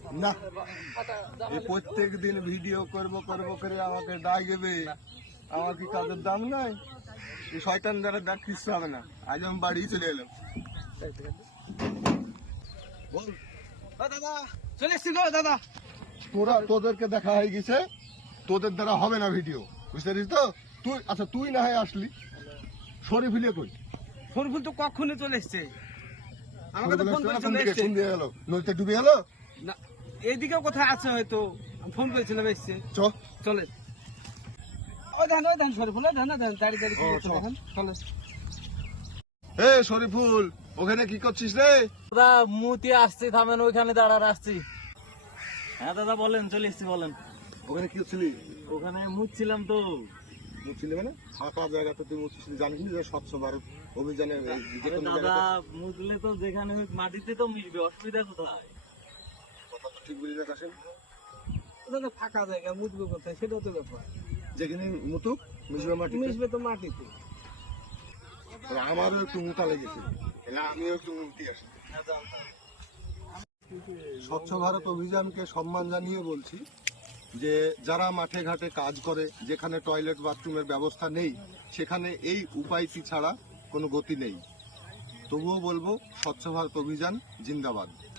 না, এই প্রত্যেক দিন ভিডিও করব করে আমাকে ডাকবে, আমার কি কাজের দাম নাই? এই শয়তান দ্বারা ডাক কিছু হবে না। আজ আমি বাড়ি চলে এলাম। বল দাদা চলে এসছি গো দাদা। তোদেরকে দেখা হয়ে গেছে, তোদের দ্বারা হবে না ভিডিও, বুঝতে পারিস তো? তুই আচ্ছা তুই না হয় আসলি, শরীফুলে কই? শরীফুল তো কখনই চলে এসছে, আমাকে তো ফোন করে চলে শরীফুল এসছে। কোন দিকে গেল? নদীতে ডুবে গেল না, এইদিকেও কোথায় আছে হয়তো, ফোন করেছিলাম এসছে। চলে ওই ধান শরীফুল, দাঁড়িয়ে ও, চল। দেখেন চলে। এ শরীফুল, ওখানে কি করছিস রে? দাদা মুতি আসছি, থামেন, ওইখানে দাঁড়ান আসছি। হ্যাঁ দাদা বলেন, চলে এসছি বলেন। ওখানে কি ছিলি? ওখানে মুতছিলাম তো। মুছলি মানে ফাঁকা জায়গাতে তুই মুছছিলি? জানিস না যে স্বচ্ছ ভারত অভিযানে যে আরে কোনো দাদা জায়গাতে মুতলে তো যেখানে হোক মাটিতে তো মিশবে, অসুবিধা কোথায়? কথা তো ঠিক বুঝলি না কাশেম। দাদা ফাঁকা জায়গা মুদবে কোথায়, সেটাও তো ব্যাপার। যেখানে মুতুক মিশবে মাটিতে। মিশবে তো মাটিতে। আমারও একটু মুতা লেগেছে, এলা আমিও একটু মুতি আসি। স্বচ্ছ ভারত অভিযানকে সম্মান জানিয়ে বলছি যে যারা মাঠে ঘাটে কাজ করে, যেখানে টয়লেট বাথরুমের ব্যবস্থা নেই, সেখানে এই উপায়টি ছাড়া কোনো গতি নেই। তবুও বলবো স্বচ্ছ ভারত অভিযান জিন্দাবাদ।